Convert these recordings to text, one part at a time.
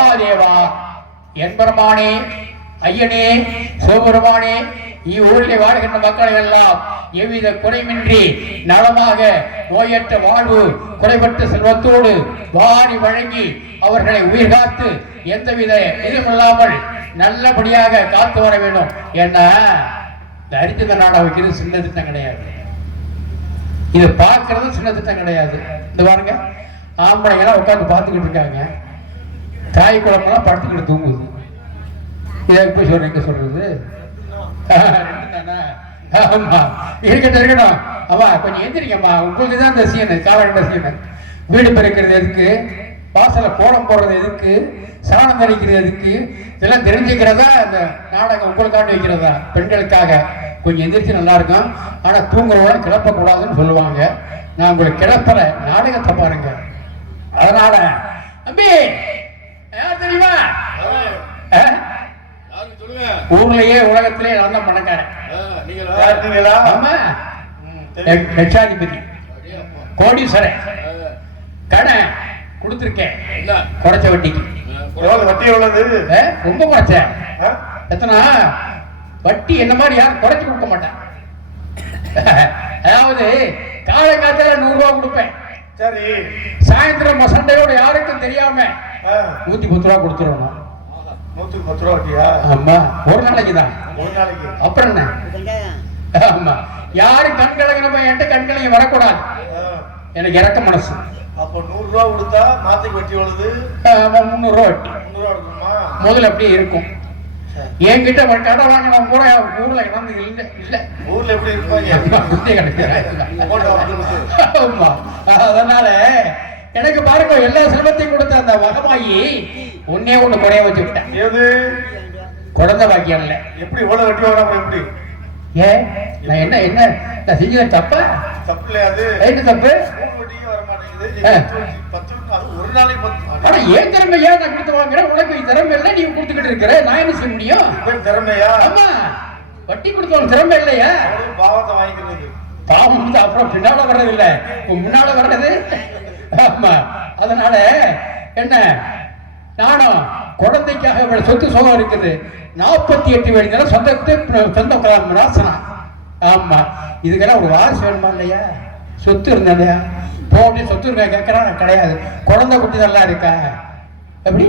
மகாதேவா என்பெருமானே ஐயனே சிவபெருமானே இவ்வூரிலே வாழ்கின்ற மக்களை எல்லாம் எவ்வித குறைமின்றி நலமாக நோயற்ற வாழ்வு குறைபட்ட செல்வத்தோடு வாரி வழங்கி அவர்களை உயிர் காத்து எந்தவித இதுமில்லாமல் நல்லபடியாக காத்து வர வேண்டும் என இந்த அரிச்சந்த நாடா வைக்கிறது சின்ன திட்டம் கிடையாது. இது பார்க்கறது சின்ன திட்டம் கிடையாது. இந்த பாருங்க ஆம்பளைங்கெல்லாம் உட்காந்து பார்த்துக்கிட்டு இருக்காங்க, தாய் குழம்பெல்லாம் படுத்துக்கிட்டு தூங்குது. இதை போய் சொல்றீங்க சொல்றது ஆமா இருக்கட்டும் இருக்கட்டும். அவா கொஞ்சம் எந்திரிங்கம்மா, உங்களுக்கு தான் இந்த சீனு காலகண்ட சீனு. வீடு பெருக்கிறது எதுக்கு, வாசல கோலம் போடுறது எதுக்கு, சாணம் தெளிக்கிறது எதுக்கு, இதெல்லாம் தெரிஞ்சுக்கிறதா இந்த நாடகம் உங்களுக்காண்டி வைக்கிறதா பெண்களுக்காக. கொஞ்சம் எந்திரிச்சு நல்லா இருக்கும். ஆனா தூங்குறவங்க கிளப்பக்கூடாதுன்னு சொல்லுவாங்க. நான் உங்களுக்கு கிளப்பல, நாடகத்தை பாருங்க. அதனால தம்பி யார் தெரியுமா, ஊர்லயே உலகத்திலே நான் தான் பணக்காரன். ஆமா லட்சாதிபதி கோடீஸ்வரன். கடை கொடுத்திருக்கேன் குறைச்ச வட்டிக்கு. வட்டி எவ்வளவு? ரொம்ப குறைச்ச. எத்தனை வட்டி என்ன மாதிரி யாரும் குறைச்சு கொடுக்க மாட்டேன். அதாவது காலங்காலத்துல 100 ரூபா கொடுப்பேன். சரி, சாயந்தரம் சண்டையோட யாருக்கும் தெரியாம 110 ரூபா கொடுத்துருவோம். 110 ரூபா வட்டியா? ஆமா, ஒரு நாளைக்கு தான். ஒரு நாளைக்கு அப்புறம் என்ன? ஆமா, யாரும் கண்கலங்க என்கிட்ட கண்கலங்க வரக்கூடாது. எனக்கு இறக்க மனசு. அப்ப 100 ரூபா கொடுத்தா மாத்துக்கு வட்டி எவ்வளவு? 300 ரூபா வட்டி. 300 ரூபா இருக்குமா? முதல்ல அப்படியே இருக்கும். என்கிட்ட கடை வாங்கினவங்க கூட ஊர்ல கிடந்து இல்ல இல்ல. ஊர்ல எப்படி இருப்பாங்க? அதனால எனக்கு பாருங்க எல்லா செல்வத்தையும் கொடுத்த அந்த வகமாயி ஒன்னே ஒண்ணு குறைய வச்சு விட்டேன். ஏது? குழந்தை பாக்கியம் இல்ல. எப்படி இவ்வளவு வட்டி வாங்க? எப்படி? ஏன் நான் என்ன என்ன நான் செஞ்சது தப்பா? தப்பு இல்ல. அது என்ன தப்பு? வர மாட்டேங்குது. 10 ஒரு நாளைக்கு 10. ஆனா ஏன் திறமையா நான் கொடுத்து வாங்குறேன், உனக்கு திறமை இல்லை, நீ கொடுத்துக்கிட்டு இருக்கிற, நான் என்ன செய்ய முடியும்? திறமையா? ஆமா, வட்டி கொடுத்தவங்க திறமை இல்லையா? பாவத்தை வாங்கிக்கிறது. பாவம் வந்து அப்புறம் பின்னால வர்றது இல்ல, முன்னால வர்றது. ஆமா, அதனால என்ன நானும் குழந்தைக்காக சொத்து சோகம் இருக்குது. 48 வேண்டிய சொந்தத்தை சொந்த ராசனா. ஆமா, இதுக்கெல்லாம் ஒரு வாரிசு வேணுமா இல்லையா? சொத்து இருந்தா இல்லையா? போட்டு சொத்து இருக்கா கேட்கறான், கிடையாது. குழந்தை குட்டி நல்லா இருக்கா? எப்படி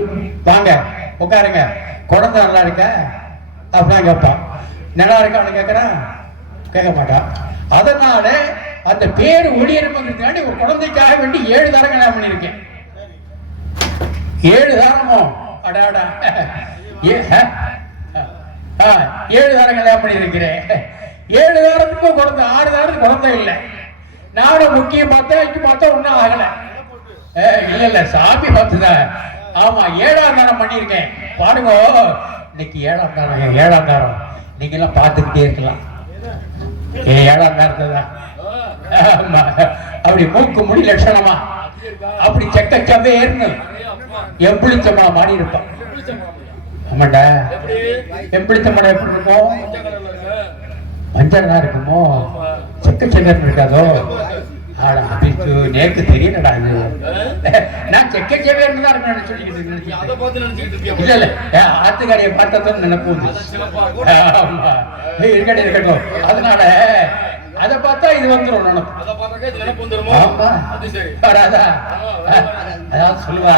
வாங்க உட்காருங்க, குழந்தை நல்லா இருக்கா அப்படின்னா கேட்பான். நல்லா இருக்கான்னு கேட்கறான், கேட்க மாட்டான். அதனால அந்த பேரு ஒளியரங்கிறதுக்காண்டி ஒரு குழந்தைக்காக வேண்டி 7 தாரம் கல்யாணம் பண்ணியிருக்கேன். 7 தாரமோ அடாடா, 7 தாரம் கல்யாணம் பண்ணியிருக்கிறேன். 7 தாரத்துக்கும் குழந்தை, 6 தாரத்துக்கு குழந்தை இல்லை. நானும் முக்கியம் பார்த்தா ஒன்னும் ஆகல. இல்ல இல்ல, சாமி பார்த்துதான். ஆமா, 7ஆம் தாரம் பண்ணியிருக்கேன். பாருங்க, இன்னைக்கு 7ஆம் தாரம். 7ஆம் தாரம் நீங்க எல்லாம் பார்த்துக்கிட்டே இருக்கலாம். 7ஆம் தாரத்தை தான். ஆமா, அப்படி மூக்கு முடி லட்சணமா அப்படி செக்கச்சவே ஏறணும். எம்பிளிச்சமா மாறி இருப்பான். ஆமாண்டா, எம்பிளிச்சமடா எப்படி இருக்கும்? மஞ்சள் இருக்குமோ, செக்கச்செங்கன்னு இருக்காதோ? ஆடா அபிச்சு நேருக்கு தெரியலடா. அது நான் செக்கச்சேவேன்னு தான் இருக்கேன் சொல்லிக்கிட்டு. இல்ல இல்ல, ஆத்துக்காரியை பார்த்ததான் நினைப்பு இருக்கட்டும் இருக்கட்டும். அதனால அதை பார்த்தா இது வந்துடும் நினைப்பு. வராதா? அதாவது சொல்லுவா,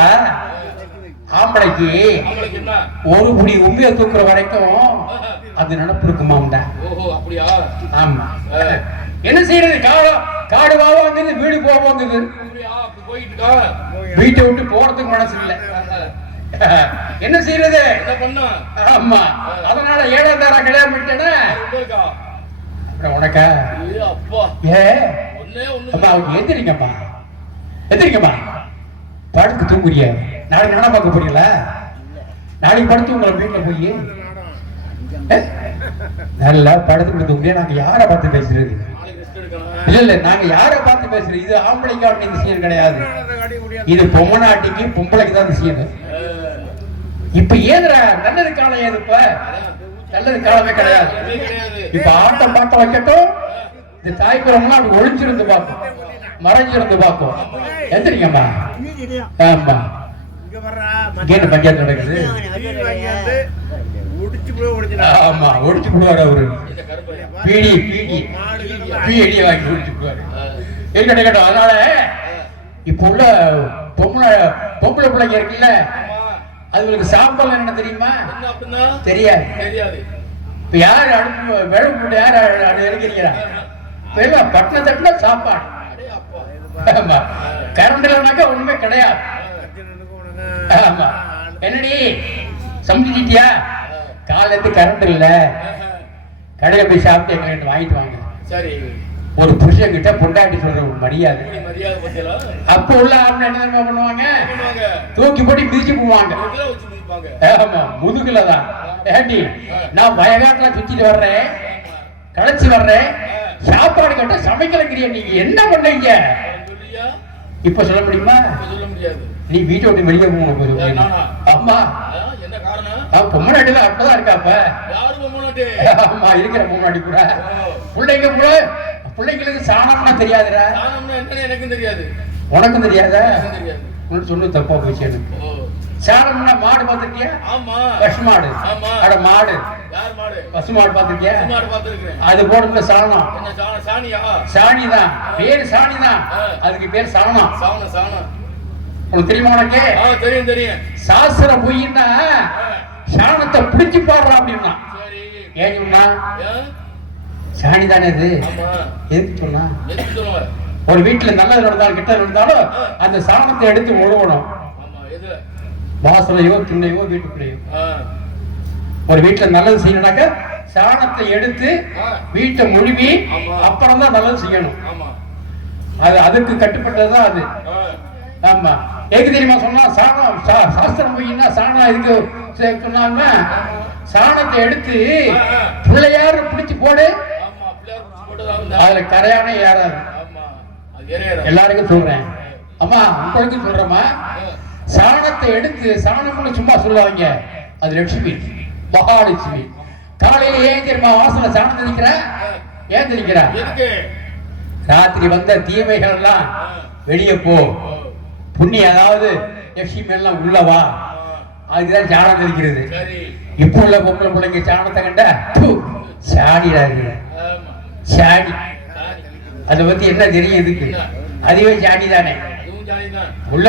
ஆம்பளைக்கு ஒரு புடி உண்மையை தூக்குற வரைக்கும் அது நினைப்பு இருக்குமாம்டா. ஆமா, என்ன செய்யறது? காடு வாங்குது, வீடு போவாங்குது. வீட்டை விட்டு போறதுக்கு மனசு இல்ல. என்ன செய்யறது? ஆமா, அதனால 7ஆம் தாரம் கல்யாணம் பண்ணிட்டேன்னா உனக்கா? எந்திரிங்கம்மா, எந்திரிங்கம்மா, படுத்து தூங்குறிய. நாளைக்கு என்ன பார்க்க போறீங்களா? நாளைக்கு படுத்து உங்களை வீட்டுல போய் நல்லா படுத்து தூங்குறியா? நாங்க யாரை பார்த்து பேசுறது? இல்ல இல்ல, நாங்க யாரை பார்த்து பேசுறது? இது ஆம்பளைக்கு அப்படி விஷயம் கிடையாது. இது பொம்மநாட்டிக்கு பொம்பளைக்கு தான் விஷயம். இப்ப ஏதுடா நல்லது காலம்? ஏது இப்ப நல்லது காலமே கிடையாது. இப்ப ஆட்டம் பாட்டம் வைக்கட்டும், இந்த தாய்ப்புறம்லாம் அப்படி ஒளிஞ்சிருந்து பார்க்கும், மறைஞ்சிருந்து பார்க்கும். எந்திரிங்கம்மா. ஆமா, இங்க வர்றா இங்கே என்ன பஞ்சாயத்து நடக்குது? ஆமா, ஒடிச்சு விடுவாரு அவரு. பீடி பீடி வாங்கி ஒடிச்சு விடுவாரு. இருக்கட்டும். அதனால இப்ப உள்ள பொம்பளை பிள்ளைங்க இருக்குல்ல, அதுங்களுக்கு சாப்பாடு என்ன தெரியுமா? தெரியாது. இப்ப யாரு அடுப்பு விளக்கு போட்டு யாரு எரிக்கிறீங்களா? பட்டின தட்டுல சாப்பாடு. ஆமா, கரண்ட் இல்லைனாக்கா ஒண்ணுமே கிடையாது. ஆமா, என்னடி சமைச்சிட்டியா? காலையில கரண்ட் இல்ல, கடையில போய் சாப்பிட்டு எங்க வாங்கிட்டு வாங்க. சரி, ஒரு புருஷன் கிட்ட பொண்டாட்டி சொல்ற ஒரு மரியாதை. அப்ப உள்ள ஆம்பளை என்ன பண்ணுவாங்க? தூக்கி போட்டு மிதிச்சு போவாங்க. ஆமா, முதுகுலதான். ஏண்டி, நான் வயகாட்டுல சுத்திட்டு வர்றேன், களைச்சு வர்றேன், சாப்பாடு கட்ட சமைக்கலங்கிறிய, நீங்க என்ன பண்ணீங்க? இப்ப சொல்ல முடியுமா? நீ வீட்டை விட்டு வெளியே போகணும். அம்மா பொம்மநாட்டி தான் அப்பதான் இருக்காப்ப. ஆமா, இருக்கிற பொம்மநாட்டி கூட பிள்ளைங்க கூட பிள்ளைங்களுக்கு சாணம்னா தெரியாதுடா. எனக்கும் தெரியாது, உனக்கும் தெரியாதா? சொன்னு தப்பா போச்சு எனக்கு. சாணம்னா மாடு பாத்துருக்கியா? பசு மாடு. அட மாடு, பசு மாடு பாத்துருக்கியா? அது போடுற சாணம் சாணிதான், பேரு சாணிதான், அதுக்கு பேர் சாணம். உனக்கு தெரியுமா? உனக்கு தெரியும் தெரியும். சாஸ்திர பொய்னா சாணத்தை பிடிச்சு பாடுறான் அப்படின்னா ஏன் சொன்னா? சாணி தானே இது. எதுக்கு சொன்னா? ஒரு வீட்டுல நல்லது நடந்தாலும் கிட்ட நடந்தாலும் அந்த சாணத்தை எடுத்து ஒழுகணும். வாசலையோ திண்ணையோ வீட்டுக்குள்ளேயோ. ஒரு வீட்டுல நல்லது செய்யணும்னாக்க சாணத்தை எடுத்து வீட்டை மொழிவி அப்புறம் தான் நல்லது செய்யணும். அது அதுக்கு கட்டுப்பட்டதுதான் அது. ஆமா, எதுக்கு தெரியுமா சொன்னா? சாணம் சாஸ்திரம் போயின்னா சாணம் இதுக்கு சொன்னாங்க. சாணத்தை எடுத்து பிள்ளையாரு பிடிச்சு போடு, அதுல கரையானே ஏறாது. எல்லாருக்கும் சொல்றேன், அம்மா உங்களுக்கும் சொல்றேம்மா. சாணத்தை எடுத்து சாணம்னு சும்மா சொல்லுவாங்க, அது லட்சுமி, மகாலட்சுமி. காலையில ஏன் தெரியுமா வாசல சாணம் தெளிக்கிற? ஏன் தெளிக்கிற? ராத்திரி வந்த தீமைகள் எல்லாம் வெளியே போ, புண்ணியம் அதாவது லட்சுமி எல்லாம் உள்ளவா, அதுதான் சாணம் தெளிக்கிறது. இப்ப உள்ள பொம்பளை பிள்ளைங்க சாணத்தை கண்டா சாணிடாது, சாணி. அதை பத்தி என்ன தெரியும்? இதுக்கு அதுவே சாணி தானே. உள்ள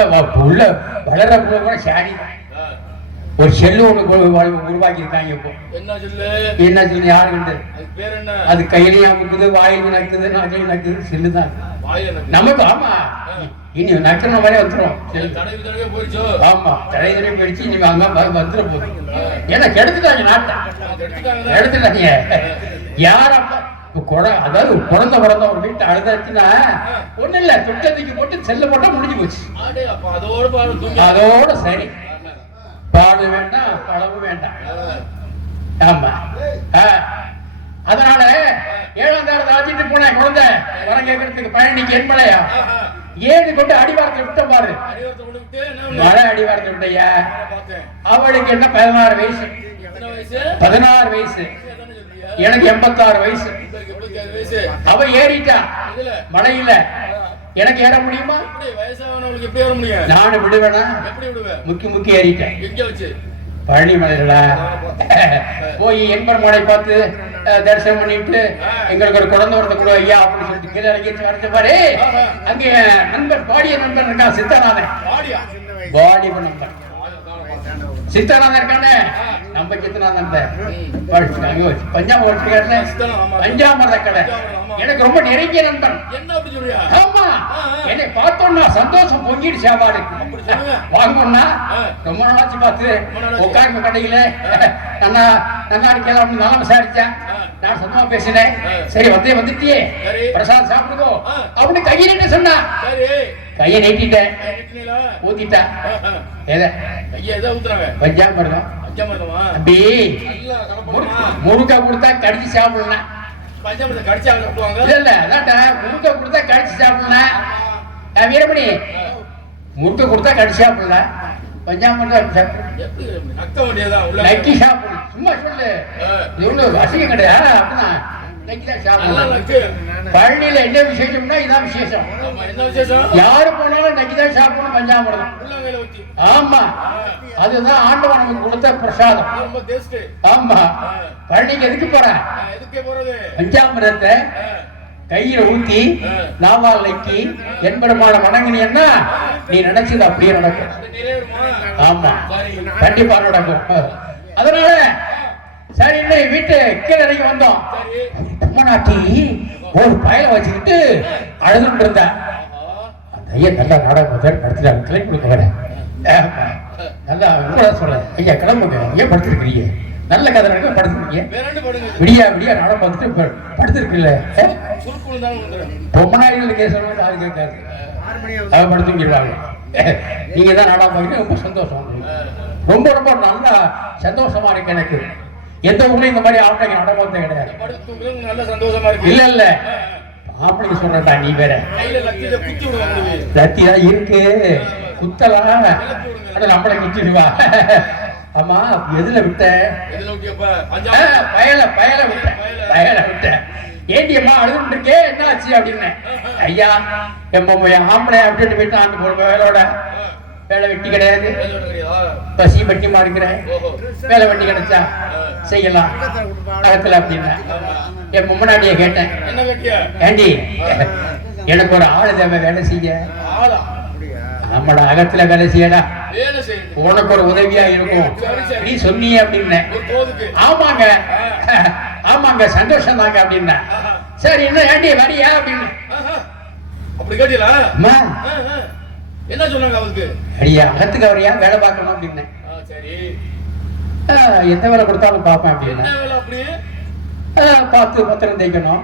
வளர கூட சாணி தான். ஒரு செல்லு ஒண்ணு உருவாக்கி இருக்காங்க. இப்போ என்ன செல்லு? யாரு கண்டு? அது கையிலையும் அமுக்குது, வாயிலும் நக்குது, நகையும் நக்குது, செல்லுதான் நமக்கு. ஆமா, இனி நக்கிற மாதிரி வந்துடும். ஆமா, தலைதடவை போயிடுச்சு, இனி அங்க வந்துட போகுது. ஏன்னா கெடுத்துட்டாங்க, நாட்டை எடுத்துட்டாங்க. யார் அப்பா அதாவது குழந்தை பிறந்த ஒரு வீட்டை அழுதாச்சுன்னா ஒண்ணு இல்ல, துட்டத்துக்கு போட்டு செல்ல போட்டா முடிஞ்சு போச்சு. அதோட சரி, பாடு வேண்டாம், பழவு வேண்டாம். ஆமா, அதனால 7ஆம் தேதி ஆச்சிட்டு போன குழந்தை வர கேட்கறதுக்கு பழனிக்கு என்பலையா ஏது கொண்டு அடிவாரத்தில் விட்ட பாரு. மழை அடிவாரத்தில் விட்டையா? அவளுக்கு என்ன 16 வயசு. 16 வயசு. எனக்கு 86 வயசு. அவ ஏறிட்டா மழையில, எனக்கு ஏற முடியுமா? நானும் விடுவேனா? முக்கி ஏறிட்டேன். பழனி மலையில போய் எண்பர் மலை பார்த்து தரிசனம் பண்ணிட்டு எங்களுக்கு ஒரு குழந்தை வரத கூட ஐயா அப்படின்னு சொல்லிட்டு கீழே இறங்கி வரது பாரு. அங்கே நண்பர் பாடிய நண்பர் இருக்கா, சித்தாநாதன். பாடிய நண்பர் சித்தாநாதன் இருக்கானே, நம்ம சித்தநாதன் பஞ்சாமரத கடை எனக்கு ரொம்ப நெருங்கிய நண்பன். ஆமா, என்னை பார்த்தோம்னா சந்தோஷம் பொங்கிடு. சாப்பாடு வாங்கணும்னா ரொம்ப நாளாச்சு பார்த்து உட்கார்ந்த கடையில நல்லா நல்லா இருக்கலாம் அப்படின்னு நல்லா விசாரிச்சேன். நான் சொந்தமா பேசினேன். சரி வந்துட்டியே, பிரசாத் சாப்பிடுங்கோ அப்படின்னு கையை நீட்ட சொன்னா. கையை நீட்டிட்டேன், ஊத்திட்டேன். பஞ்சாமிரதம் அப்படி முருக்கா கொடுத்தா கடிச்சு சாப்பிடலாம். இல்ல அதான்டா, முருக்கா கொடுத்தா கடிச்சு சாப்பிடலாம். வீரமணி, முருக்கை கொடுத்தா கடிச்சு சாப்பிடலாம். பஞ்சாமிரதம் நக்கி சாப்பிடணும். சும்மா சொல்லு, எவ்வளவு வசதி கிடையாது. அப்படின்னா இன்னைக்கு தான் நல்லா சாப்பிடணும். இருக்கு. பழனியில என்ன விசேஷம்னா இதான் விசேஷம். ஆமா, என்ன விசேஷம்? யாரு போனாலும் இன்னைக்கு தான் சாப்பிடணும் பஞ்சாமிர்தம். உள்ளங்கையில ஊத்தி. ஆமா, அதுதான் ஆண்டவன் நமக்கு கொடுத்த பிரசாதம். ரொம்ப டேஸ்ட். ஆமா, பழனிக்கு எதுக்கு போற? எதுக்கே போறது? பஞ்சாமிரத்தை கையில ஊத்தி நாவால் நக்கி என்படமான வணங்கினீன்னா நீ நினைச்சது அப்படியே நடக்கும். அது நிறைவேறுமா? ஆமா, சரி. கண்டிப்பா நடக்கும். அதனால சரி, இன்னும் வீட்டு கீழே இறங்கி வந்தோம். சரி. பொம்மநாட்டி ஒரு பயலை வச்சுக்கிட்டு அழுதுட்டு இருந்தா. ஆஹா. அந்த ஐயா நல்லா நாடகம் படுத்துட்டு கிளம்பி கொடுக்க வரேன். நல்லா உங்களை சொல்றேன், ஐயா கிளம்புங்க, ஏன் படுத்துருக்கிறீங்க? நல்ல கதை நடக்க படுத்துருக்கீங்க. வேற என்ன பண்ணுங்க? விடியா விடியா நாடகம் பார்த்துட்டு படுத்துருக்குல்ல. சுருக்கு விழுந்தாலும் வந்துடும். பொம்மநாட்டில் கேஸ் சொல்லுவது அது கேட்காது, அதை படுத்துங்கிடுவாங்க. நீங்க தான் நாடகம் பார்க்கணும், ரொம்ப சந்தோஷம். ரொம்ப ரொம்ப நல்லா சந்தோஷமா இருக்கு எனக்கு. எந்த ஊர்லயும் இந்த மாதிரி ஆம்பளைங்க நாடகம் கிடையாது. படுத்து தூங்குறது நல்ல சந்தோஷமா இருக்கு. இல்ல இல்ல, ஆம்பளைங்க சொல்றா நீ வேற. கையில லத்தியில குத்தி விடுவாங்க. லத்தியா இருக்கு, குத்தலாம், ஆனா நம்மளை குத்திடுவா. ஆமா, எதுல விட்ட? எதுல ஊத்தியப்ப? பயல விட்ட. ஏண்டி அம்மா அழுதுட்டு இருக்கே, என்ன ஆச்சு அப்படின்னு. ஐயா என் ஆம்பளை அப்படின்னு போயிட்டு அந்த ஒரு வேலையோட வேலை வெட்டி கிடையாது, பசி பட்டியமா இருக்கிறேன், வேலை வெட்டி கிடைச்சா செய்யலாம் அகத்துல அப்படின்னு என் முன்னாடியே கேட்டேன். என்ன கேட்டியா? ஏண்டி எனக்கு ஒரு ஆளு தேவை வேலை செய்ய. ஆளா? நம்மள அகத்துல வேலை செய்யடா, வேலை செய்யுது. உனக்கு ஒரு உதவியா இருக்கும் நீ சொன்னிய அப்படின்னு. ஒரு போதுக்கு. ஆமாங்க ஆமாங்க சந்தோஷம் தாங்க அப்படின்னா. சரி, என்ன ஏண்டி வரியா அப்படின்னு. அப்படி கேட்டீங்களா? அம்மா என்ன சொன்னாங்க அவருக்கு? அடியா அகத்துக்கு வரியா வேலை பார்க்கணும் அப்படின்னு. சரி. எந்த வேலை கொடுத்தாலும் பார்ப்பேன் அப்படின்னு. என்ன வேலை அப்படி? பார்த்து பத்திரம் தேய்க்கணும்,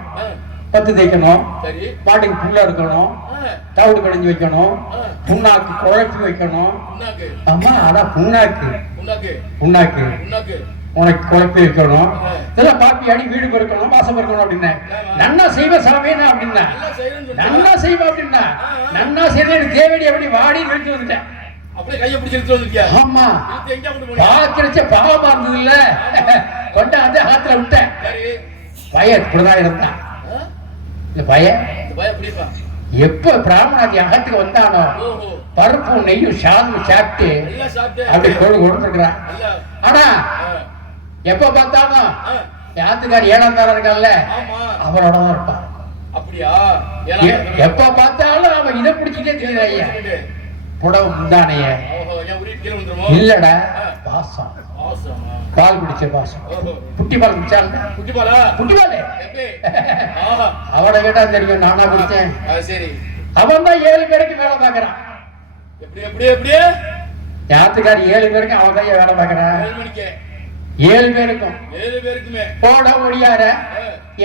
பத்து தேய்க்கணும், சரி. மாட்டுக்கு புல்ல இருக்கணும், தவிடு கழிஞ்சு வைக்கணும், புண்ணாக்கு குழப்பி வைக்கணும். புண்ணாக்கு. ஆமா, அதான் புண்ணாக்கு புண்ணாக்கு. புண்ணாக்கு புண்ணாக்கு. உனக்கு குழப்பி வைக்கணும், இதெல்லாம் பாப்பி அடி வீடு பெருக்கணும், வாசம் பெருக்கணும் அப்படின்னு. நன்னா செய்வ சாமினா அப்படின்னா. எல்லாம் செய்யணும்னு சொன்னா. நன்னா செய்வ அப்படின்னா. நன்னா செய்ய எனக்கு தேவடி அப்படி வாடி நிறுத்தி வந்துட்டேன். அப்படியே கையை பிடிச்சி எடுத்து வந்துட்டியா? ஆமா, இழுத்து எங்க கொண்டு போனீங்க? பாக்கிறச்ச பாவமா இருந்தது இல்ல, கொண்டாந்து ஆத்துல விட்டேன். சரி. பையன் இப்படிதான் இருந்தான். இந்த பையன் இந்த பையன் எப்படிப்பா? எப்ப பிராமணாதி அகத்துக்கு வந்தானோ ஓஹோ. பருப்பும் நெய்யும் சாதம் சாப்பிட்டு எல்லாம் சாப்பிட்டு அப்படி கொடுத்துருக்கிறான். எல்லாம். ஆனா ஆ. எப்ப பார்த்தாலும் ஆ. யாத்துக்கார் ஏழாந்தாரம் இருக்கான்ல ஆமா. அவரோட தான் இருப்பான். அப்படியா? எப்ப பார்த்தாலும் அவன் இதை பிடிச்சிட்டே தெரியுது. ஐயா புடவை முந்தானைய ஓஹோ, என் உரிய கீழே வந்துருமோ? இல்லடா, பாசம், ஆசமா. பால் குடிச்ச பாசம். ஓஹோ. குட்டி பால் குடிச்சாங்க, குட்டி பாலா? குட்டி பாலு எப்படி? ஆஹா. அவனை கேட்டா தெரியும், நானா குடிச்சேன். சரி. அவன் தான் 7 பேருக்கு வேலை பார்க்கறான். எப்படி எப்படி எப்படி? யாத்துக்கார் 7 பேருக்கு அவன் தான் வேலை பார்க்கறான். 7 மணிக்கு 7 பேருக்கும் 7 பேருக்குமே ஓட ஒடியார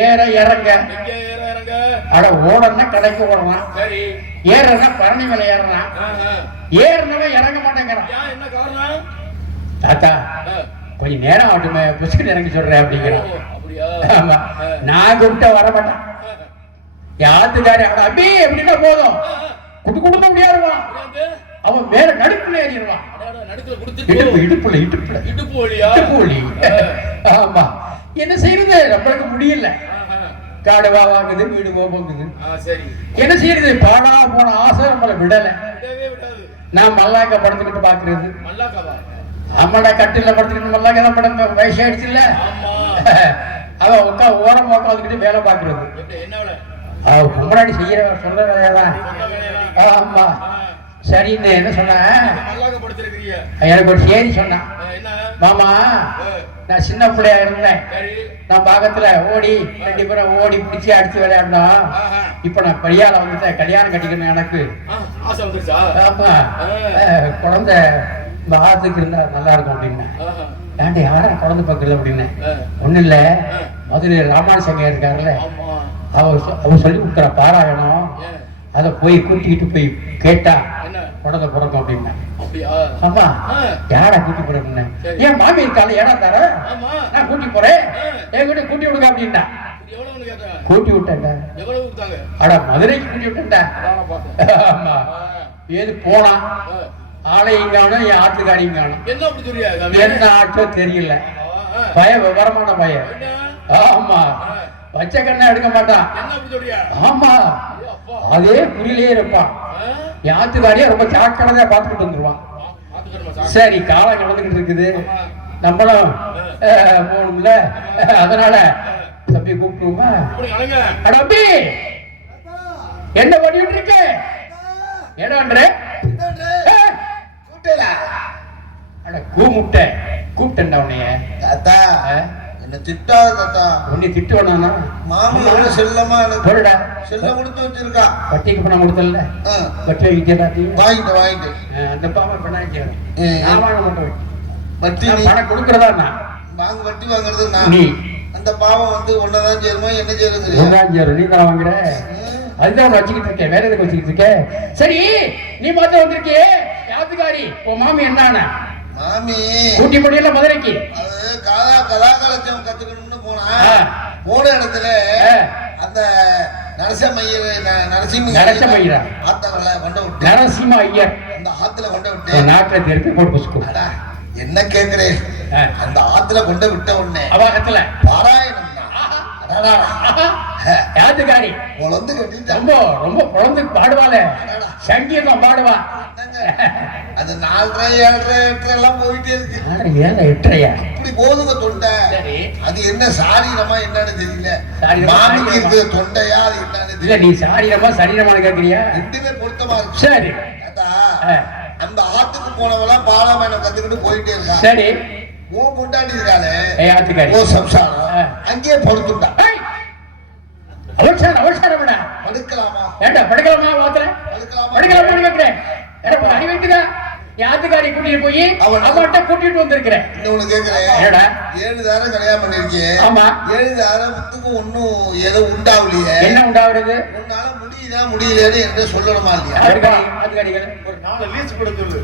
ஏற இறங்க. எங்க ஏற இறங்க? அட ஓடன்னா கடைக்கு ஓடுறான், சரி. ஏறனா பழனி மேல ஏறுறான். ஏறினவன் இறங்க மாட்டேங்கிறான். ஏன், என்ன காரணம்? தாத்தா ஆ. கொஞ்சம் நேரம் ஆட்டுமே, பிஸ்கட் இறங்கி சொல்றேன் அப்படிங்கிறான். ஓ, அப்படியா? ஆமா, நான் கூப்பிட்ட வர மாட்டேன். யாத்துக்காரி அட அபி எப்படின்னா போதும், குட்டு குடும்ப முடியாதுவான். புரியுது? அவன் வேற நடுப்புல ஏறிடுவான். அடடா, நடுக்குல இடுப்பு கொடுத்துட்டு இடுப்புல இடுப்புல இடுப்பு வழியா? இடுப்பு வலி. ஆமா, என்ன செய்யறது, நம்மளுக்கு முடியல. காடுவா வாங்குது, வீடு போகுது. சரி. என்ன செய்யறது, பாடா போன ஆசை நம்மளை விடல. விடவே விடாது. நான் மல்லாக்க படுத்துக்கிட்டு பாக்குறது. மல்லாக்காவா? ஆமாடா, கட்டில படுத்துக்கிட்டு மல்லாக்க தான் படம் வயசாயிடுச்சு இல்ல. ஆமா. அவன் ஓரம் உட்காந்துக்கிட்டு வேலை பாக்குறது. எப்படி, என்ன வேலை? அவன் முன்னாடி செய்யற சொல்ற வேலையாதான். சொன்ன வேலையா? ஆமா, சரின்னு என்ன சொன்ன, மல்லாக்க படுத்திருக்கிறீங்க. எனக்கு ஒரு செய்தி சொன்னான். என்ன? மாமா, நான் சின்ன பிள்ளையா இருந்தேன், சரி. நான் பாகத்துல ஓடி 2 பேரும் ஓடி பிடிச்சி அடிச்சு விளையாண்டோம். இப்ப நான் கல்யாணம் வந்துட்டேன், கல்யாணம் கட்டிக்கணும் எனக்கு. ஆசை வந்துருச்சா? ஆமா, குழந்தை பாகத்துக்கு இருந்தா நல்லா இருக்கும் அப்படின்னு. ஏன்டி யாரா குழந்தை பாக்குறது அப்படின்னு. ஒண்ணு இல்ல, மதுரை ராமானுசங்க இருக்காருல்ல, ஆமா. அவர் சொல்லி கொடுக்குற பாராயணம், அதை போய் கூட்டிக்கிட்டு போய் கேட்டா என்ன குழந்தை பிறக்கும் அப்படின்னா. அப்படியா? ஆமா, யாரா கூட்டி போறேன்னு. ஏன் மாமி இருக்கால ஏடா தர, ஆமா. நான் கூட்டி போறேன், என் கூட கூட்டி விடுங்க அப்படின்டா. எவ்வளவுன்னு கேட்டேன்? கூட்டி விட்டேன்டா. எவ்வளவு கொடுத்தாங்க? அட மதுரைக்கு கூட்டி விட்டேன்டா. அதான் பார்த்தேன். ஆமா, ஏது போனா ஆளையும் காணும், என் ஆத்துக்காரையும் காணும். என்ன அப்படி சொல்றியா? என்ன ஆச்சோ தெரியல. பய விவரமான பையன். ஆமா, பச்சை கண்ணா எடுக்க மாட்டான். என்ன அப்படி சொல்றியா? ஆமா, ஐயோ, அப்பா. அதே குறியிலே இருப்பான். என் ஆத்துக்காரியா ரொம்ப சாக்கடையா பார்த்துக்கிட்டு வந்துருவான். பாத்துக்கணுமா சார்? சரி, காலம் நடந்துகிட்டு இருக்குது, நம்மளும் போகணும்ல. அதனால தம்பி கூப்பிட்டுருமா? இப்படி அழங்க. தம்பி, என்ன பண்ணிட்டு இருக்க? என்னன்ற அட கூமுட்ட கூப்பிட்டேன்டா உன்னைய. தாத்தா என்ன திட்டாத தாத்தா. உன்னை திட்டு வேணானா? மாமி எவ்வளவு செல்லமா எனக்கு போடுடா. செல்லம் கொடுத்து வச்சிருக்கா. வட்டிக்கு பணம் கொடுத்தல, வட்டி வைக்க எல்லாத்தையும் வாங்கிட்டு அந்த பாவம் பண்ண நான் வாங்க மாட்டேன். வட்டி நான் பணம் கொடுக்கறதா நான் வாங்க, வட்டி வாங்குறது நான். நீ அந்த பாவம் வந்து ஒன்னதான் சேருமா என்ன சேருது? ஒன்றாம் சேரு நீ தான் வாங்குற. அதுதான் வச்சுக்கிட்டு இருக்கேன், வேற எதுக்கு வச்சுக்கிட்டு இருக்கேன்? சரி, நீ மாத்திரம் வந்திருக்கியே, யாத்துக்காரி உன் மாமி என்ன? மாமி கூட்டி முடியல மதுரைக்கு. அது கலாகலட்சம் கத்துக்கணும்னு போனா, போன இடத்துல அந்த நரசிம்ம ஆத்தங்களை கொண்டு விட்டு, நரசிம்ம ஐயர் அந்த ஆத்துல கொண்டு விட்டு நாட்டுல திருப்பி போட்டு புசுக்கு. என்ன கேக்குறேன்? அந்த ஆத்துல கொண்டு விட்ட உடனே அவாகத்துல பாராயணம் யாத்துக்காரி குழந்தை கட்டி ரொம்ப ரொம்ப குழந்தை பாடுவாளே, சங்கீதம் பாடுவா. அது 4:30 7:30 8:30 எல்லாம் போயிட்டே இருக்கு. 7 8:30 அப்படி போதுங்க தொண்டை. அது என்ன சாரீரமா என்னன்னு தெரியல. மாமிக்கு இருக்கிற தொண்டையா அது என்னன்னு இல்ல, நீ சாரீரமா சரீரமானு கேக்குறியா? ரெண்டுமே பொருத்தமா இருக்கு. சரி, அந்த ஆத்துக்கு போனவெல்லாம் பாலாமேன கத்துக்கிட்டு போயிட்டே இருக்கா. சரி, ஓ கொண்டாடி இருக்காளே யாத்துக்காரி ஓ சம்சாரம் அங்கேயே பொறுத்துட்டா. அவசரம் விட படுக்கலாமா? ஏண்டா படுக்கலாமா? வாத்துல படுக்கலாமான்னு கேக்குறேன். அடி வைக்குதா? யாத்துக்காரி கூட்டிட்டு போய் அவன்கிட்ட கூட்டிட்டு வந்திருக்கிறேன். இன்னொன்னு கேக்குறேன், 7 தாரம் கல்யாணம் பண்ணிருக்கேன். ஆமா, 7 தாரத்துக்கும் ஒன்னும் ஏதோ உண்டாவலையே. என்ன உண்டாவது? உன்னால முடியலன்னு என்ன சொல்லணுமா இல்லையா? யாத்துக்காரிகள் ஒரு 4 லீஸ் கூட சொல்லு.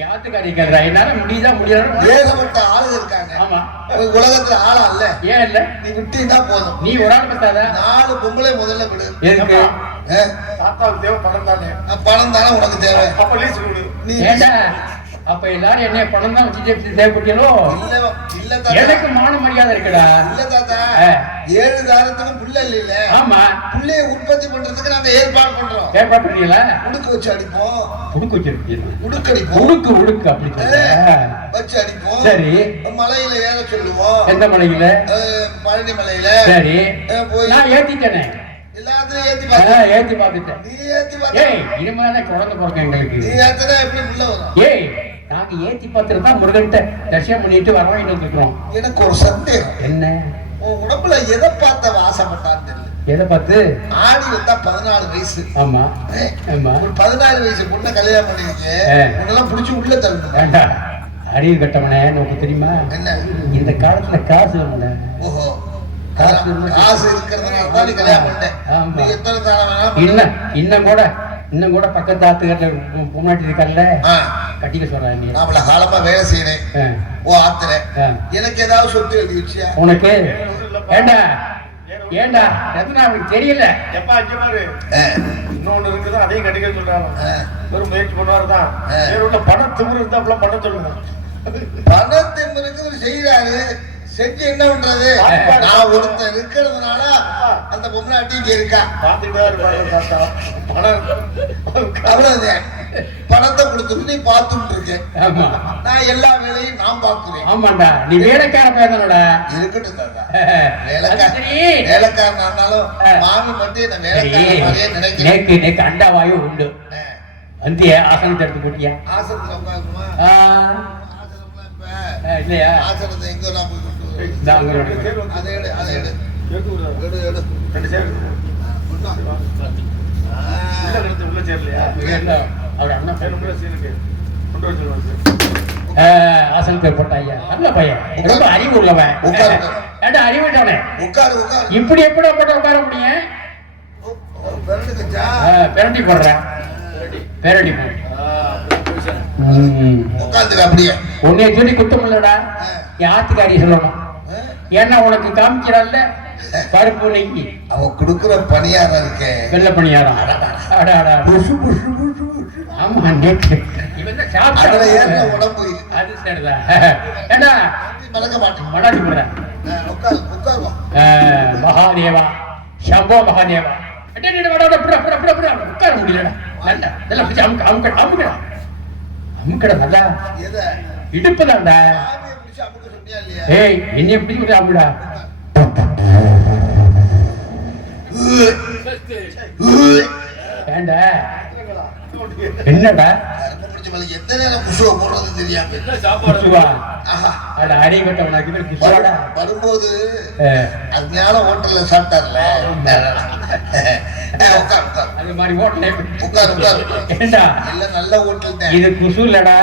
யாத்துக்காரி கேக்குறா, என்னால முடியுதா முடியாது? ஏகப்பட்ட ஆளுங்க இருக்காங்க. ஆமா, உலகத்துல ஆளா இல்ல. ஏன் இல்ல? நீ விட்டீங்கன்னா போதும். நீ ஒரு ஆள் பத்தாத, 4 பொம்பளை முதல்ல விடு. எதுக்கு? தாத்தாவுக்கு தேவை பணம் தானே. பணம் தானே உனக்கு தேவை. அப்ப லீஸ் கொடு. நீ ஏண்டா அப்ப எல்லாரும் என்ன பணம் தான் வச்சுட்டு தேவைப்பட்டீங்களோ? இல்ல தாத்தா, எனக்கு மான மரியாதை இருக்குடா. இல்ல தாத்தா, 7 தாரத்துக்கும் புள்ள இல்ல. ஆமா, புள்ளைய உற்பத்தி பண்றதுக்கு நாங்க ஏற்பாடு பண்றோம். ஏற்பாடு பண்றீங்களா? உடுக்கு வச்சு அடிப்போம். உடுக்கு வச்சிருக்கீங்க? உடுக்கு அடிப்போம். உடுக்கு அப்படி வச்சு அடிப்போம். சரி, மலையில ஏற சொல்லுவோம். எந்த மலையில? பழனி மலையில. சரி, போய் நான் ஏத்திட்டேனே. எல்லாத்தையும் ஏத்தி பாத்துட்டேன். நீ ஏத்தி பாத்து. ஏய், இனிமேல குழந்தை பிறக்க எங்களுக்கு. நீ ஏத்தனா எப்படி உள்ள வரும்? ஏய், நாங்க ஏத்தி பாத்துட்டு தான் முருகன்ட்ட தரிசனம் பண்ணிட்டு வரவாயிட்டு வந்துக்கிறோம். எனக்கு ஒரு சந்தேகம். என்ன? உன் உடம்புல எதை பார்த்த வாசப்பட்டான்னு தெரியல. எதை பார்த்து? ஆடி வந்தா 14 வயசு. ஆமா ஆமா, 14 வயசு பொண்ணை கல்யாணம் பண்ணிருக்கேன். உன்னெல்லாம் புடிச்சு உள்ள தள்ளணும். அறிவு கட்டவனே, உனக்கு தெரியுமா என்ன இந்த காலத்துல காசு இல்ல. ஓஹோ, காசு இருக்கிறதுனால தான் நீ கல்யாணம் பண்ண. எத்தனை தானம் வேணா இன்னும் கூட பக்கத்து ஆத்துக்கிட்ட பொண்ணாட்டி இருக்கல்ல, கட்டிக்க சொல்றாங்க. நான் அவ்வளவு காலமா வேலை செய்யறேன். ஓ ஆத்துல எனக்கு ஏதாவது சொத்து எழுதி வச்சியா? உனக்கு ஏண்டா ரத்னா, அவனுக்கு தெரியல. எப்பா அஞ்சு பாரு, இன்னொன்னு இருக்குதான், அதையும் கட்டிக்க சொல்றாங்க. ஒரு முயற்சி பண்ணுவாரு தான். வேற பணம் திமுரு இருந்தா அப்பெல்லாம் பண்ண சொல்லுங்க. பணம் திமுருக்கு செய்யறாரு, செஞ்சு என்ன பண்றது? நான் ஒருத்தர் இருக்கிறதுனால அந்த பொம்னாட்டி இங்க இருக்கா. அவ்வளவு பணத்தை கொடுத்துட்டு நீ பார்த்துட்டு இருக்கேன். நான் எல்லா வேலையும் நான் பாக்குறேன். ஆமாண்டா, நீ வேலைக்கார பேசணும்டா. இருக்கட்டும் தாத்தா, வேலைக்காரனாலும் மாமி மட்டும் என்ன வேலைக்காரனாலே நினைக்கிறேன். நேக்கு அண்டா வாயு உண்டு. வந்து ஆசனத்தை எடுத்து போட்டியா? ஆசனத்துல உட்காருமா? இல்லையா? ஆசனத்தை எங்க நான் போய் ஆசனத்தை போட்டாயா? நல்ல பையன், ரொம்ப அறிவு உள்ளவன். அறிவுட்டவனே இப்படி எப்படி போட்டு உட்கார முடியும்? பெரண்டி போடுறேன். பெரண்டி உட்காந்து அப்படியே உன்னைய சொல்லி குத்தம் இல்லடா, யாத்துக்காரி சொல்லணும். ஏன்னா உனக்கு காமிக்கிறான்ல பருப்பு நெய்யி, அவ குடுக்குற பணியாரம் இருக்கே, வெள்ள பணியாரம். ஆமா, நேற்று இவன் சாப்பிட்ட உடம்பு அது சரிதான். ஏண்டா மலக்க மாட்டேன், மலாடி போடுறேன். மகாதேவா சம்போ மகாதேவா உட்கார முடியலடா நல்லா நல்லா பிடிச்சி அமுக்கடா நல்லா இடுப்புதான்டா ஏய் என்னைய பிடிச்சி அமுடா ஏண்டா என்னடா எத்தனை நேரம் குசுவ போடுறது தெரியாம வரும்போது அருமையான ஹோட்டல்ல சாப்பிட்டார்ல அது மாதிரி ஹோட்டல் உட்காரு உட்காரு இல்ல நல்ல ஹோட்டல் தான் இது குசு இல்லடா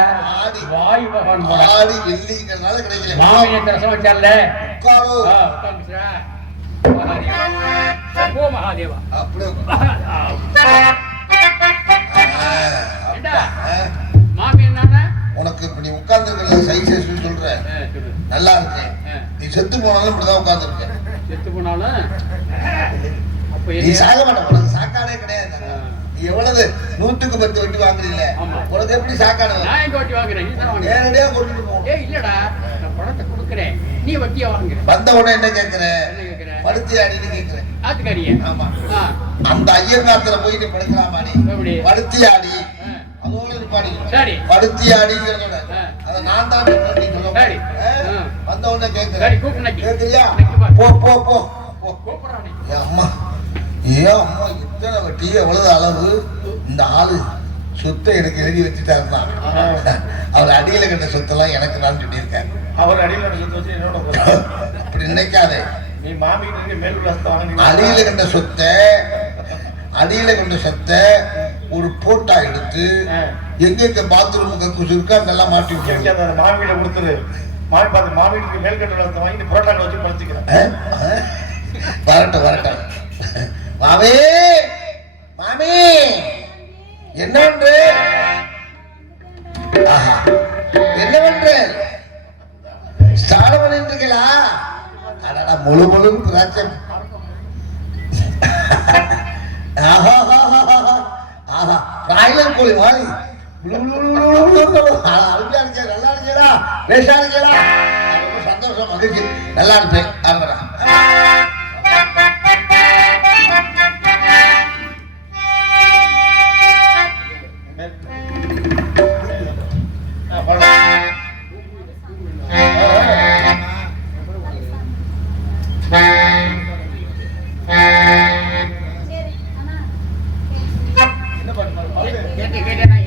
வாயு பகவான் ஆடி வெள்ளிங்கிறதுனால கிடைக்கல மாமியத்தை ரசம் வச்சால உட்காரு மகாதேவா அப்படியே மாமி என்ன உனக்கு இப்ப நீ உட்கார்ந்து சைஸ் சொல்ற நல்லா இருக்கு நீ செத்து போனாலும் இப்படிதான் உட்கார்ந்து இருக்க செத்து போனாலும் நீ சாக மாட்ட சாக்காடே கிடையாது நீ எவ்வளவு 100க்கு 10 வட்டி வாங்குறீங்க உனக்கு எப்படி சாக்காடு நான் எங்க வட்டி வாங்குறேன் நேரடியா கொண்டுட்டு போ இல்லடா நான் பணத்தை கொடுக்குறேன் நீ வட்டியா வாங்குற வந்த உடனே என்ன கேக்குற படுத்தி ஆடின்னு கேக்குறேன் ஆத்துக்காரிய ஆமா அந்த ஐயங்காத்துல போய் நீ படுக்கலாமா நீ படுத்தி ஆடி அதோட நிப்பாடி சரி படுத்தி ஆடிங்கிறதோட அத நான் தான் நீ சொல்ல சரி வந்த உடனே கேக்குறேன் கேக்குறியா போ போ போ கூப்பிடுறானே அம்மா அம்மா இத்தனை வட்டி எவ்வளவு அளவு இந்த ஆளு சொத்தை எனக்கு எழுதி வச்சுட்டாருன்னா அவர் அடியில கண்ட சொத்தெல்லாம் எனக்கு தான் சொல்லியிருக்காரு அவர் அடியில கண்ட சொத்து வச்சு என்னோட அப்படி நினைக்காதே நீ மாமி மேல் அடியில கண்ட சொத்தை ஒரு போட்டா எடுத்து எங்க பாத்ரூமுக்கு குசு இருக்கா அதெல்லாம் மாட்டி விட்டு மாமியில கொடுத்துரு மாமி பார்த்து மாமிக்கு மேல் கட்டு வாங்கி புரோட்டா வச்சு பழச்சிக்கிறேன் வரட்டும் மாமே மாமி என்ன பண்ற ஸ்டார்ட் பண்ணிட்டு இருக்கீங்களா அடடா முழு திராட்சை பிராய்லர் கோழி மாதிரி நல்லா இருக்கா பேசா இருக்கா சந்தோஷம் மகிழ்ச்சி நல்லா இருப்பேன் கேட்டேன்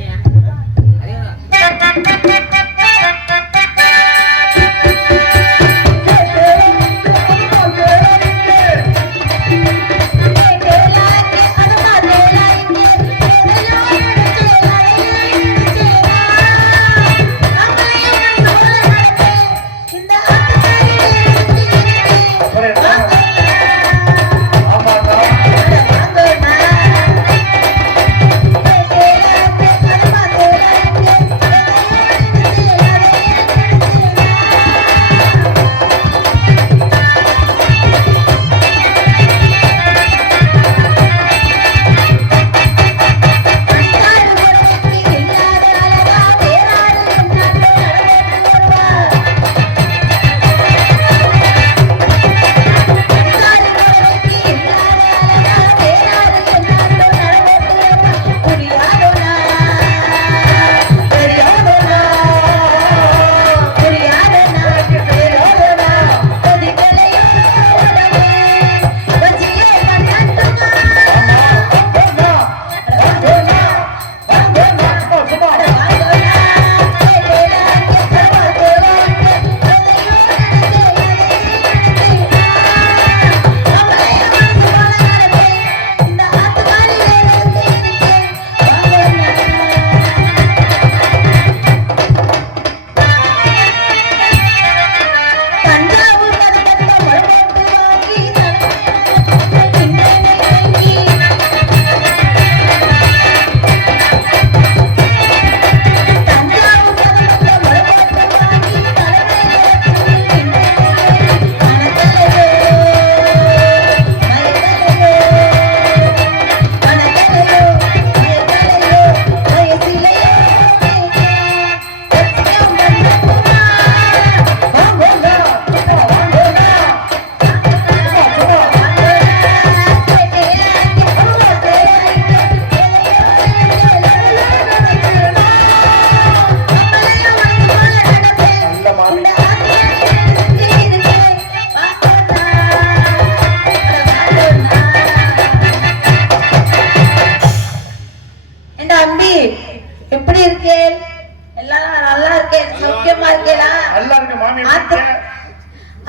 சௌக்கியமா இருக்கேடா? நல்லா இருக்கு மாமி எப்படி இருக்க?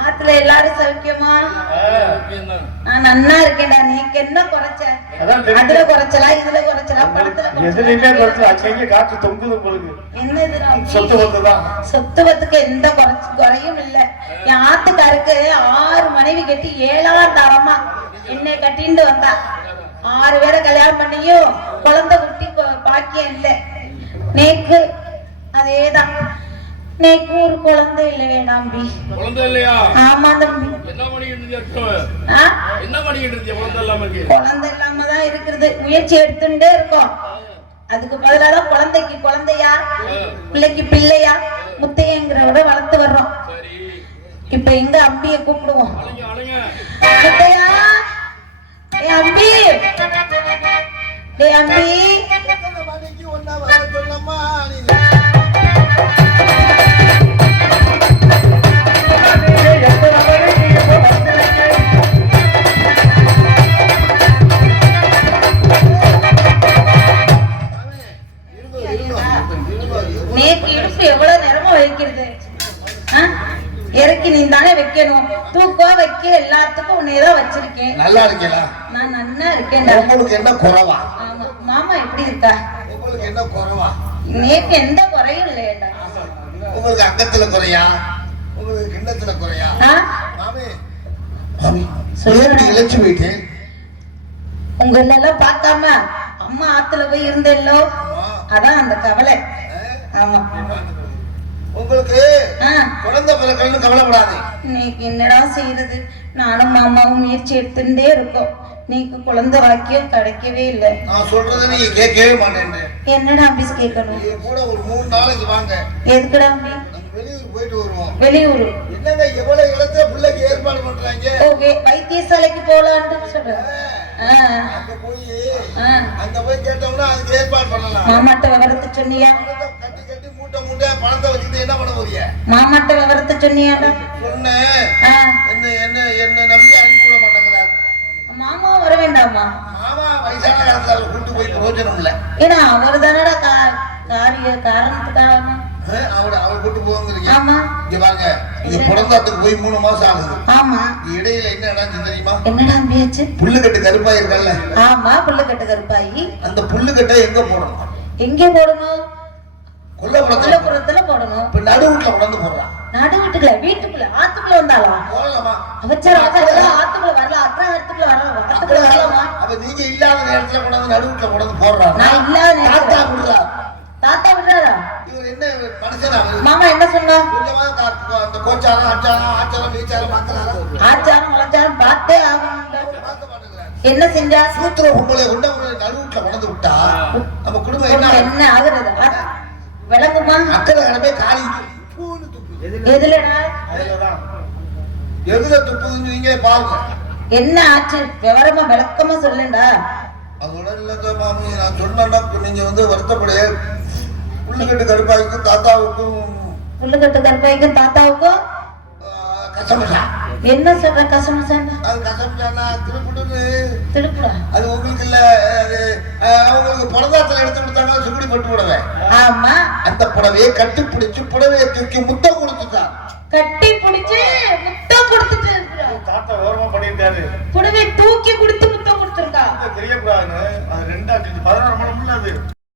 ஆத்துல எல்லாரும் சௌக்கியமா? நான் நன்னா இருக்கேன்டா. நீக்கு என்ன குறைச்ச? அதுல குறைச்சலா இதுல குறைச்சலா படத்துல எதுலயுமே குறைச்சல அச்சங்க காற்று தொங்குது உங்களுக்கு. என்ன இது சொத்து பத்துதான். சொத்து பத்துக்கு எந்த குறையும் இல்ல. என் ஆத்துக்காருக்கு 6 மனைவி கட்டி 7ஆம் தரமா என்னை கட்டிட்டு வந்தா. 6 பேரை கல்யாணம் பண்ணியும் குழந்தை குட்டி பாக்கியம் இல்லை. நேக்கு அதேதான். நேக்கு ஒரு குழந்தை இல்லை வேணாம்பி. குழந்தை இல்லையா? ஆமா தம்பி. என்ன பண்ணிட்டு குழந்தை இல்லாம தான் இருக்கிறது. முயற்சி எடுத்துட்டே இருக்கோம். அதுக்கு பதிலாக குழந்தைக்கு குழந்தையா பிள்ளைக்கு பிள்ளையா முத்தையங்கிறவரை வளர்த்து வர்றோம். இப்ப எங்க அம்பிய கூப்பிடுவோம். முத்தையா, ஏ அம்பி, ஏ அம்பி. நேக்கு இடுப்பு எவ்வளவு நேரமா வைக்கிறது? இறக்கி நீ தானே வைக்கணும். தூக்கா வைக்க எல்லாத்துக்கும் உன்னையதான் வச்சிருக்கேன். நல்லா இருக்கீங்களா? நான் நன்னா இருக்கேன். உங்களுக்கு என்ன குறைவா? ஆமா. மாமா எப்படி இருக்கா? உங்களுக்கு என்ன குறைவா? நேக்கு எந்த குறையும் இல்லையேடா. உங்களுக்கு அங்கத்துல குறையா? உங்களுக்கு கிண்ணத்துல குறையா? மாமி மாமி எப்படி இழைச்சு போயிட்டு உங்க எல்லாம் பார்க்காம அம்மா ஆத்துல போய் இருந்தேல்லோ, அதான் அந்த கவலை. ஆமா. உங்களுக்கு குழந்தை பிறக்கணும்னு கவலைப்படாது. இன்னைக்கு என்னடா செய்யறது? நானும் மாமாவும் முயற்சி எடுத்துட்டே இருக்கோம். நீக்கு குழந்தை வாக்கியம் கிடைக்கவே இல்லை. நான் சொல்றதை நீங்க கேட்கவே மாட்டேன். என்னடா ஆபீஸ் கேட்கணும்? கூட ஒரு 3 நாளைக்கு வாங்க. எதுக்குடா அம்பி? வெளியூர் போயிட்டு வருவோம். வெளியூர்? என்னங்க எவ்வளவு இடத்துல பிள்ளைக்கு ஏற்பாடு பண்றாங்க? ஓகே, வைத்தியசாலைக்கு போலான்னு சொல்றேன். அங்க போய் கேட்டோம்னா அதுக்கு ஏற்பாடு பண்ணலாம். மாமாட்ட விவரத்தை சொன்னியா? கட்டி கட்டி மூட்டை மூட்டை பணத்தை வச்சுட்டு என்ன பண்ண போறீங்க? மாமாட்ட விவரத்தை சொன்னியாடா? சொன்னேன். என்ன என்ன நம்பி அனுப்பி விட மாட்டேங்கிறார். மாமா வர வேண்டாமா? மாமா வயசான காலத்துல அவரை கூட்டு போய் பிரயோஜனம் இல்ல. ஏன்னா அவர் தானடா காரணத்துக்காக அவர் கூட்டு போவீங்க. ஆமா. இங்க பாருங்க, இது பிறந்தாத்துக்கு போய் 3 மாசம் ஆகுது. ஆமா. இடையில என்ன நடந்துச்சு தெரியுமா? என்னடா அம்பியாச்சு? புல்லுக்கட்டு கருப்பாய் இருக்கல்ல? ஆமா, புல்லுக்கட்டு கருப்பாயி. அந்த புல்லுக்கட்டை எங்க போடணும்? எங்க போடணும்? கொல்லப்புறத்துல போடணும். இப்ப நடுவுட்ல உடந்து போடுறான். நடுவுட்டுக்குள்ள? வீட்டுக்குள்ள? ஆத்துக்குள்ள வந்தாளா? போடலாமா? அவச்சர் ஆத்துக்குள்ள வரலாம். அக்ரஹாரத்துக்குள்ள வரலாம். ஆத்துக்குள்ள வரலாமா? அப்ப நீங்க இல்லாத நேரத்துல கொண்டாந்து நடுவுட்ல கொண்டாந்து போடுறாங்க. நான் இல்லாத நேரத்துல தாத்தா விடுறா. தாத்தா விடுறாரா? இவர் என்ன மனுஷனா? மாமா என்ன சொன்னா? கொஞ்சமா அந்த கோச்சாரம் ஆச்சாரம் வீச்சாரம் பாக்குறாரா? ஆச்சாரம் வளச்சாரம் பார்த்தே ஆகணும். என்ன செஞ்சா? சூத்திர பொம்பளை கொண்டு நடுவுட்ல கொண்டு விட்டா நம்ம குடும்பம் என்ன ஆகுறது? விளங்குமா? அக்கறை கடமை காலி. எதுலடா? எதுல துப்புதுன்னு நீங்களே பாருங்க. என்ன ஆச்சு? விவரமா விளக்கமா சொல்லுண்டா. அதோட இல்ல மாமி, நான் சொன்னா நீங்க வருத்தப்படைய. புள்ளுக்கட்டு கருப்பாய்க்கும் தாத்தாவுக்கும் கசமசா. என்ன சொல்ற கசமசானா? அது கசமசானா திருப்புடுன்னு. திருப்புடா? அது உங்களுக்கு இல்ல, அது அவங்களுக்கு புடதாத்துல எடுத்து கொடுத்தாங்க. சுகுடி பட்டு புடவை. ஆமா. அந்த புடவையை கட்டி பிடிச்சு புடவையை தூக்கி முத்தம் கொடுத்துட்டான். கட்டி பிடிச்சு முத்தம் கொடுத்துட்டு தாத்தா ஓரமா பண்ணிட்டாரு. புடவை தூக்கி கொடுத்து முத்தம் கொடுத்துருக்கா. தெரியக்கூடாதுன்னு அது 2 16 மணி அது